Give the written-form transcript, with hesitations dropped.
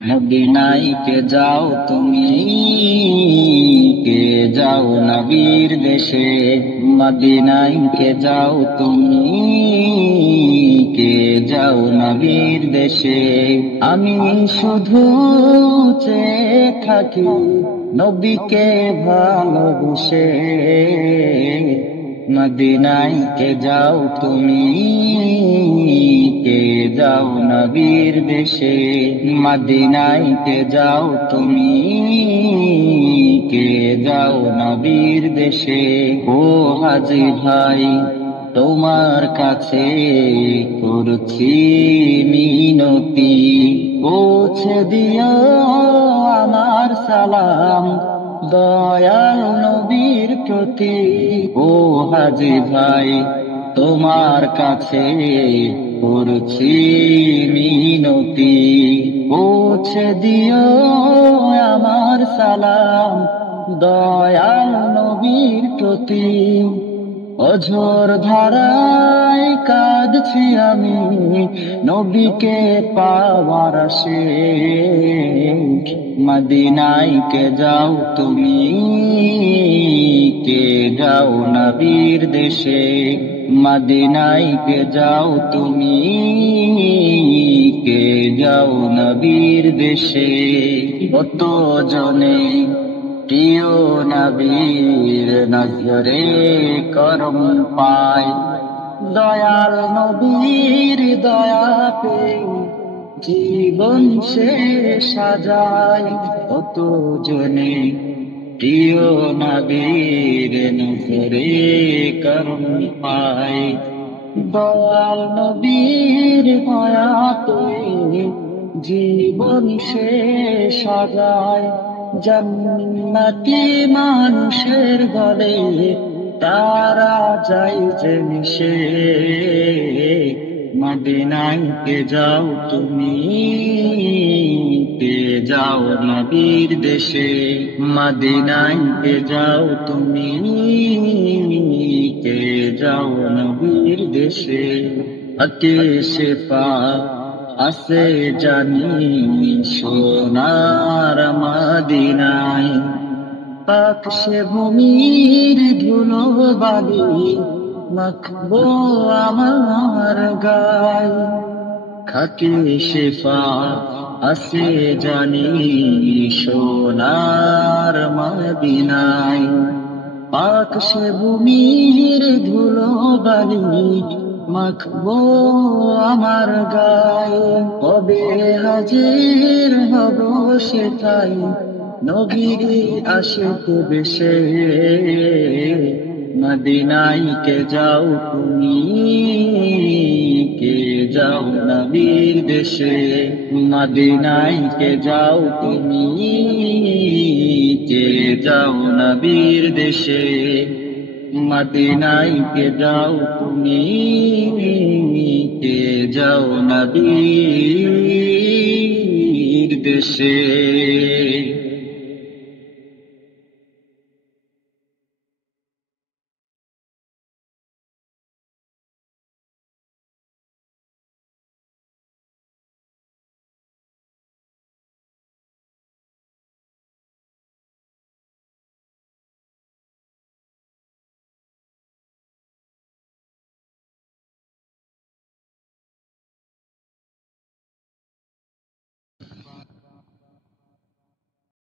মদিনায় কে যাও তুমি, কে যাও নবীর দেশে। মদিনায় কে যাও তুমি, কে যাও নবীর দেশে। আমি শুধু চেয়ে থাকি নবীকে ভালোবেসে। মদিনায় কে যাও তুমি, কে যাও নবীর দেশে। মদিনায় কে যাও তুমি, কে যাও নবীর দেশে। ও হাজী ভাই, তোমার কাছে করছি মিনতি, পৌঁছে দিও আমার সালাম দয়াল নবীর প্রতি। ও হাজী ভাই, তোমার কাছে করছি মিনতি, পৌঁছে দিও আমার সালাম দয়াল নবীর প্রতি। অঝোর ধারায় কাঁদছি আমি নবীকে পাওয়ার আশে। মদিনায় কে যাও তুমি, কে যাও নবীর দেশে। মদিনায় কে যাও তুমি, কে যাও নবীর দেশে। কত জনে প্রিয় নবীর নজরে করম পায়, দয়াল নবীর দয়া পেয়ে জীবন সে সাজায়। কত জনে প্রিয় নবীর নজরে করম পায়, দয়াল নবীর দয়া পেয়ে জীবন সে সাজায়। জান্নাতি মানুষের গলে তারা যায় যে মিশে। মদিনায় কে যাও তুমি, কে যাও নবীর দেশে। মদিনায় কে যাও তুমি, কে যাও নবীর দেশে। আকে শেফা আছে জানি সোনার মদিনায়, পাক সে ভূমির ধুলো বালি মাখবো আমার গায়। খাকি শেফা আছে জানি সোনার মদিনায়, পাক সে ভূমির ধুলো বালি মাখবো আমার গায়ে। কবে হাজির হব সেটাই নবীর আশিক বেশে। মদিনায় কে যাও তুমি, কে যাও নবীর দেশে। মদিনায় কে যাও তুমি, কে যাও নবীর দেশে। মদিনায় কে যাও তুমি, কে যাও নবীর দেশে।